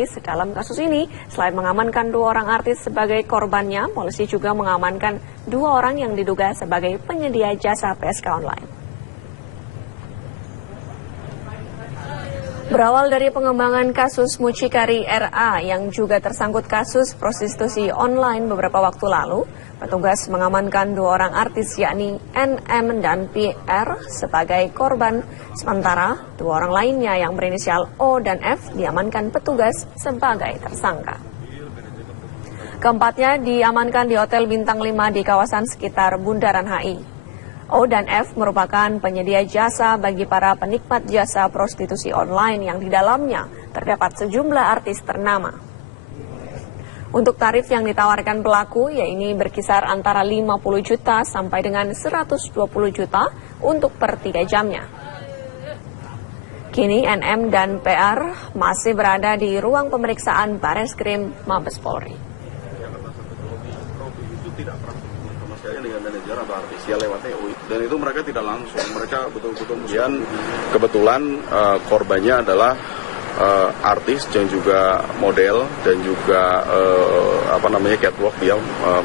artis dalam kasus ini. Selain mengamankan 2 orang artis sebagai korbannya, polisi juga mengamankan 2 orang yang diduga sebagai penyedia jasa PSK online. Berawal dari pengembangan kasus mucikari RA yang juga tersangkut kasus prostitusi online beberapa waktu lalu, petugas mengamankan 2 orang artis yakni NM dan PR sebagai korban, sementara 2 orang lainnya yang berinisial O dan F diamankan petugas sebagai tersangka. Keempatnya diamankan di Hotel Bintang 5 di kawasan sekitar Bundaran HI. O dan F merupakan penyedia jasa bagi para penikmat jasa prostitusi online yang di dalamnya terdapat sejumlah artis ternama. Untuk tarif yang ditawarkan pelaku, yaitu berkisar antara 50 juta sampai dengan 120 juta untuk per 3 jamnya. Kini NM dan PR masih berada di ruang pemeriksaan Bareskrim Mabes Polri. Dengan manajer atau artis ya lewatnya dan itu mereka tidak langsung, mereka betul-betul kebetulan korbannya adalah artis dan juga model dan juga catwalk, dia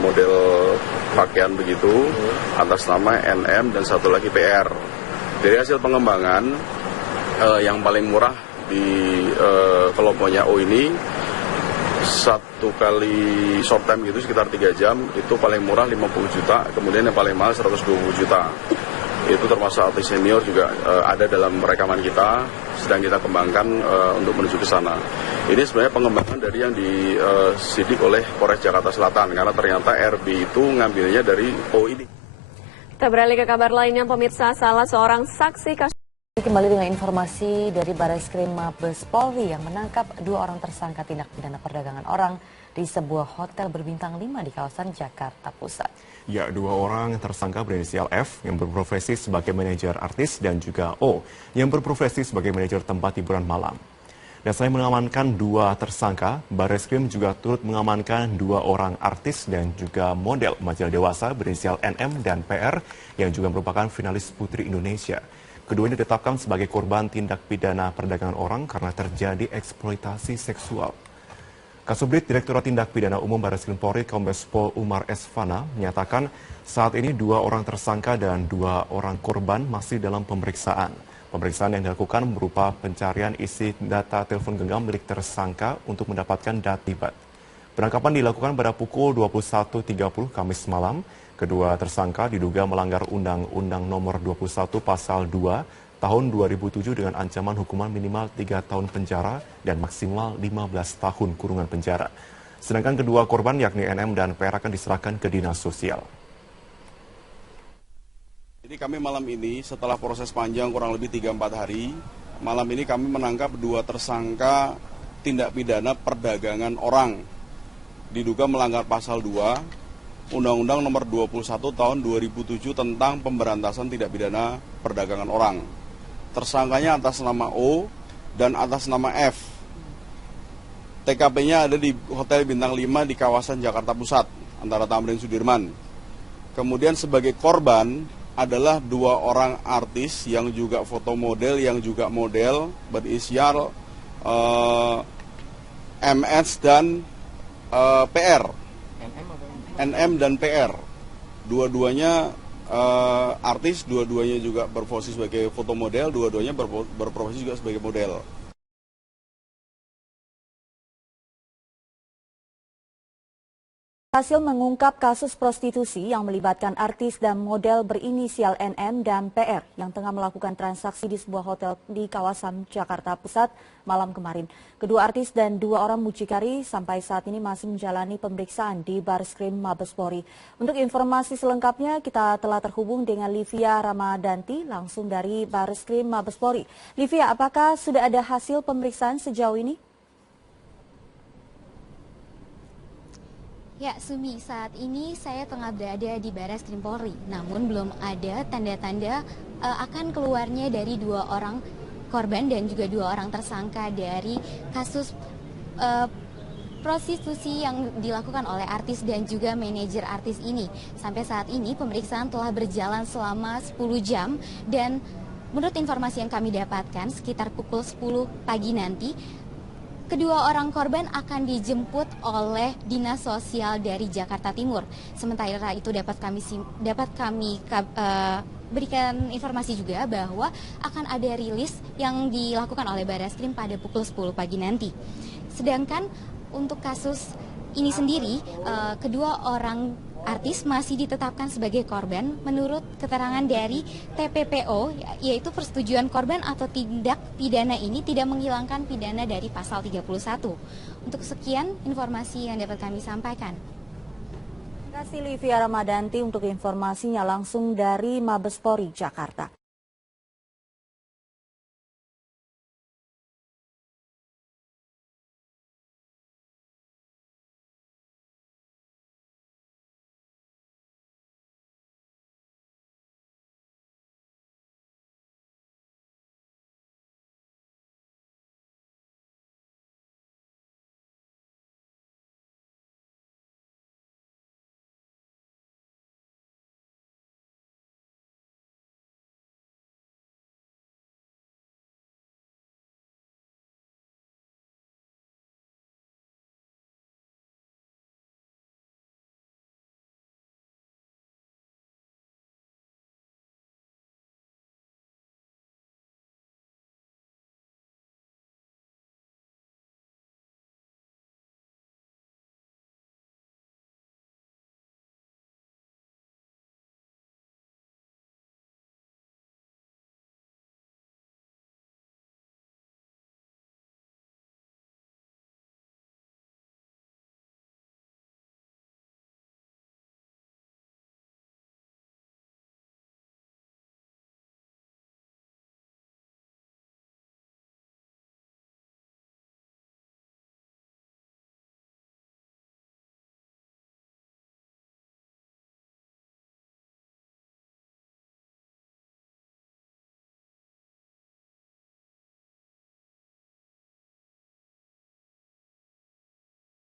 model pakaian begitu atas nama NM dan satu lagi PR. Dari hasil pengembangan yang paling murah di kelompoknya O ini, 1 kali short time gitu sekitar 3 jam itu paling murah 50 juta, kemudian yang paling mahal 120 juta. Itu termasuk artis senior juga ada dalam rekaman kita, sedang kita kembangkan untuk menuju ke sana. Ini sebenarnya pengembangan dari yang disidik oleh Polres Jakarta Selatan, karena ternyata RB itu ngambilnya dari O ini. Kita beralih ke kabar lainnya, pemirsa. Salah seorang saksi kasus. Kembali dengan informasi dari Bareskrim Mabes Polri yang menangkap 2 orang tersangka tindak pidana perdagangan orang di sebuah hotel berbintang 5 di kawasan Jakarta Pusat. Ya, 2 orang tersangka berinisial F yang berprofesi sebagai manajer artis dan juga O yang berprofesi sebagai manajer tempat hiburan malam. Dan selain mengamankan 2 tersangka, Bareskrim juga turut mengamankan 2 orang artis dan juga model majalah dewasa berinisial NM dan PR yang juga merupakan finalis Putri Indonesia. Keduanya ditetapkan sebagai korban tindak pidana perdagangan orang karena terjadi eksploitasi seksual. Kasubdit Direktorat Tindak Pidana Umum Bareskrim Polri Kombes Pol Umar Esfana menyatakan saat ini 2 orang tersangka dan 2 orang korban masih dalam pemeriksaan. Pemeriksaan yang dilakukan berupa pencarian isi data telepon genggam milik tersangka untuk mendapatkan data terlibat. Penangkapan dilakukan pada pukul 21.30 Kamis malam. Kedua tersangka diduga melanggar Undang-Undang Nomor 21 Pasal 2 Tahun 2007 dengan ancaman hukuman minimal 3 tahun penjara dan maksimal 15 tahun kurungan penjara. Sedangkan kedua korban yakni NM dan PR akan diserahkan ke Dinas Sosial. Jadi kami malam ini setelah proses panjang kurang lebih 3-4 hari, malam ini kami menangkap 2 tersangka tindak pidana perdagangan orang. Diduga melanggar Pasal 2 Undang-Undang Nomor 21 Tahun 2007 tentang pemberantasan tindak pidana perdagangan orang. Tersangkanya atas nama O dan atas nama F. TKP-nya ada di Hotel Bintang 5 di kawasan Jakarta Pusat, antara Tamrin Sudirman. Kemudian sebagai korban adalah 2 orang artis yang juga foto model, yang juga model berinisial MS dan PR. NM dan PR, dua-duanya artis, dua-duanya juga berprofesi sebagai foto model, dua-duanya berprofesi juga sebagai model. Hasil mengungkap kasus prostitusi yang melibatkan artis dan model berinisial NM dan PR yang tengah melakukan transaksi di sebuah hotel di kawasan Jakarta Pusat malam kemarin. Kedua artis dan 2 orang mucikari sampai saat ini masih menjalani pemeriksaan di Bareskrim Mabes Polri. Untuk informasi selengkapnya kita telah terhubung dengan Livia Ramadanti langsung dari Bareskrim Mabes Polri. Livia, apakah sudah ada hasil pemeriksaan sejauh ini? Ya, Sumi, saat ini saya tengah berada di Bareskrim Polri, namun belum ada tanda-tanda akan keluarnya dari 2 orang korban dan juga 2 orang tersangka dari kasus prostitusi yang dilakukan oleh artis dan juga manajer artis ini. Sampai saat ini pemeriksaan telah berjalan selama 10 jam dan menurut informasi yang kami dapatkan sekitar pukul 10 pagi nanti kedua orang korban akan dijemput oleh Dinas Sosial dari Jakarta Timur. Sementara itu dapat kami berikan informasi juga bahwa akan ada rilis yang dilakukan oleh Barreskrim pada pukul 10 pagi nanti. Sedangkan untuk kasus ini sendiri, kedua orang artis masih ditetapkan sebagai korban menurut keterangan dari TPPO, yaitu persetujuan korban atau tindak pidana ini tidak menghilangkan pidana dari pasal 31. Untuk sekian informasi yang dapat kami sampaikan. Terima kasih Livia Ramadanti untuk informasinya langsung dari Mabespori, Jakarta.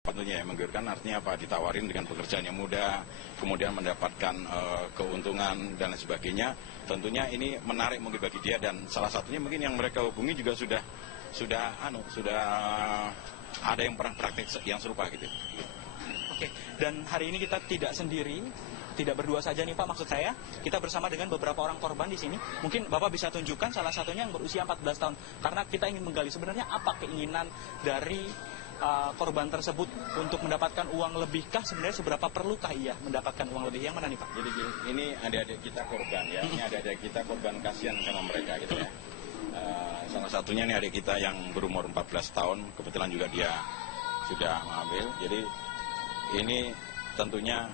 Tentunya yang menggiurkan artinya apa? Ditawarin dengan pekerjaan yang mudah, kemudian mendapatkan keuntungan dan lain sebagainya. Tentunya ini menarik mungkin bagi dia, dan salah satunya mungkin yang mereka hubungi juga sudah ada yang pernah praktik yang serupa gitu. Oke, dan hari ini kita tidak sendiri, tidak berdua saja nih Pak, maksud saya kita bersama dengan beberapa orang korban di sini. Mungkin Bapak bisa tunjukkan salah satunya yang berusia 14 tahun, karena kita ingin menggali sebenarnya apa keinginan dari korban tersebut untuk mendapatkan uang lebihkah, sebenarnya seberapa perlukah ia mendapatkan uang lebih? Yang mana nih Pak? Jadi ini adik-adik kita korban ya, ini adik-adik kita korban, kasihan sama mereka gitu ya. Salah satunya nih adik kita yang berumur 14 tahun, kebetulan juga dia sudah mengambil. Jadi ini tentunya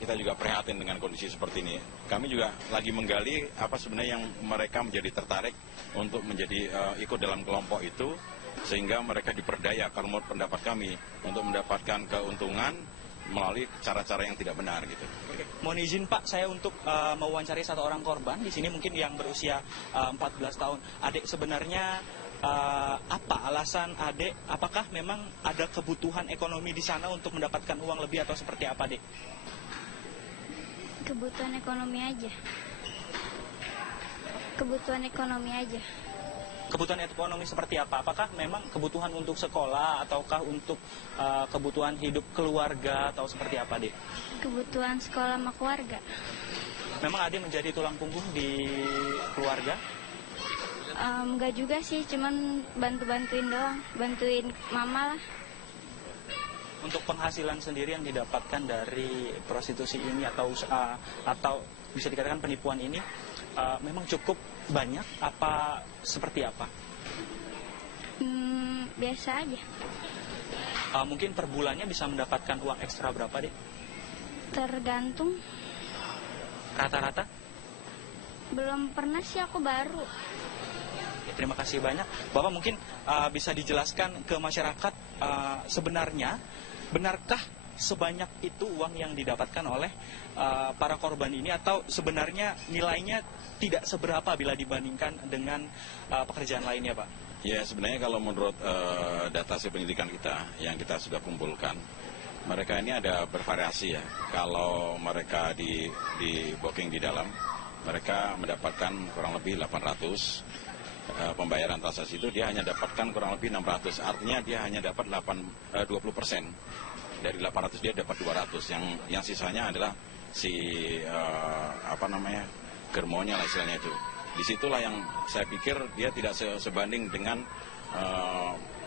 kita juga prihatin dengan kondisi seperti ini. Kami juga lagi menggali apa sebenarnya yang mereka menjadi tertarik untuk menjadi ikut dalam kelompok itu, sehingga mereka diperdaya kalau menurut pendapat kami untuk mendapatkan keuntungan melalui cara-cara yang tidak benar gitu. Oke. Mohon izin Pak, saya untuk mewawancari satu orang korban di sini mungkin yang berusia 14 tahun. Adik sebenarnya apa alasan adik? Apakah memang ada kebutuhan ekonomi di sana untuk mendapatkan uang lebih atau seperti apa, Dek? Kebutuhan ekonomi aja. Kebutuhan ekonomi aja. Kebutuhan ekonomi seperti apa? Apakah memang kebutuhan untuk sekolah ataukah untuk kebutuhan hidup keluarga atau seperti apa, Dek? Kebutuhan sekolah sama keluarga. Memang adik menjadi tulang punggung di keluarga? Enggak juga sih, cuman bantuin doang, bantuin mama lah. Untuk penghasilan sendiri yang didapatkan dari prostitusi ini atau bisa dikatakan penipuan ini, memang cukup banyak apa seperti apa? Biasa aja. Mungkin per bulannya bisa mendapatkan uang ekstra berapa, Dek? Tergantung. Rata-rata? Belum pernah sih, aku baru. Ya, terima kasih banyak. Bapak mungkin bisa dijelaskan ke masyarakat sebenarnya benarkah sebanyak itu uang yang didapatkan oleh para korban ini, atau sebenarnya nilainya tidak seberapa bila dibandingkan dengan pekerjaan lainnya, Pak? Ya, sebenarnya kalau menurut data hasil penyelidikan kita yang kita sudah kumpulkan, mereka ini ada bervariasi ya. Kalau mereka di booking di dalam, mereka mendapatkan kurang lebih 800. pembayaran transaksi itu dia hanya dapatkan kurang lebih 600, artinya dia hanya dapat 20%. Dari 800 dia dapat 200, yang sisanya adalah si germonya lah istilahnya itu. Disitulah yang saya pikir dia tidak sebanding dengan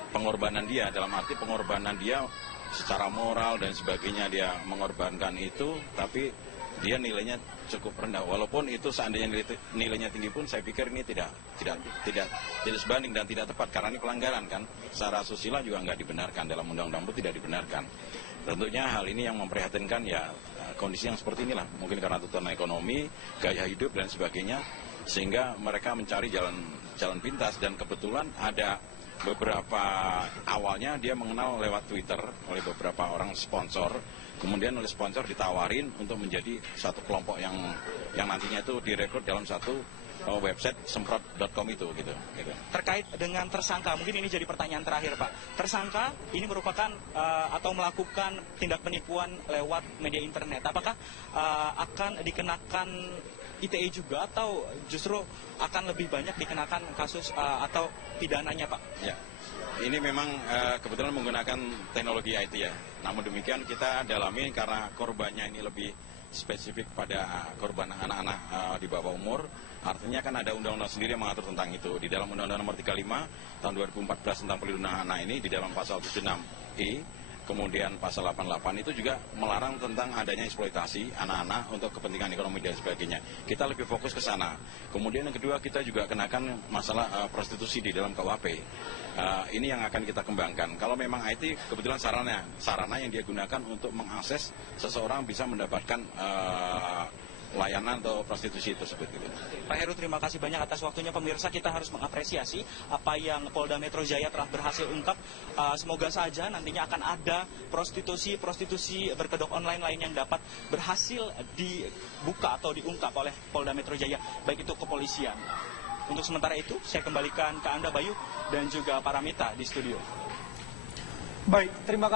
pengorbanan dia, dalam arti pengorbanan dia secara moral dan sebagainya, dia mengorbankan itu, tapi dia nilainya cukup rendah. Walaupun itu seandainya nilainya tinggi pun, saya pikir ini tidak sebanding dan tidak tepat, karena ini pelanggaran kan. Secara asusila juga nggak dibenarkan, dalam undang-undang pun tidak dibenarkan. Tentunya hal ini yang memprihatinkan ya, kondisi yang seperti inilah, mungkin karena tuntutan ekonomi, gaya hidup dan sebagainya, sehingga mereka mencari jalan pintas. Dan kebetulan ada beberapa, awalnya dia mengenal lewat Twitter oleh beberapa orang sponsor, kemudian oleh sponsor ditawarin untuk menjadi satu kelompok yang nantinya itu direkrut dalam satu website semprot.com itu gitu. Terkait dengan tersangka, mungkin ini jadi pertanyaan terakhir Pak. Tersangka ini merupakan atau melakukan tindak penipuan lewat media internet. Apakah akan dikenakan ITE juga, atau justru akan lebih banyak dikenakan kasus atau pidananya Pak? Ya, ini memang kebetulan menggunakan teknologi IT ya. Namun demikian kita dalami karena korbannya ini lebih spesifik pada korban anak-anak di bawah umur. Artinya kan ada undang-undang sendiri yang mengatur tentang itu. Di dalam Undang-Undang Nomor 35 tahun 2014 tentang perlindungan anak ini, di dalam pasal 76E, kemudian pasal 88 itu juga melarang tentang adanya eksploitasi anak-anak untuk kepentingan ekonomi dan sebagainya. Kita lebih fokus ke sana. Kemudian yang kedua, kita juga kenakan masalah prostitusi di dalam KUHP. Ini yang akan kita kembangkan. Kalau memang IT, kebetulan sarana yang dia gunakan untuk mengakses seseorang bisa mendapatkan layanan atau prostitusi tersebut. Pak Heru, terima kasih banyak atas waktunya. Pemirsa, kita harus mengapresiasi apa yang Polda Metro Jaya telah berhasil ungkap. Semoga saja nantinya akan ada prostitusi berkedok online lain yang dapat berhasil dibuka atau diungkap oleh Polda Metro Jaya, baik itu kepolisian. Untuk sementara itu, saya kembalikan ke Anda Bayu dan juga para mitra di studio. Baik, terima kasih.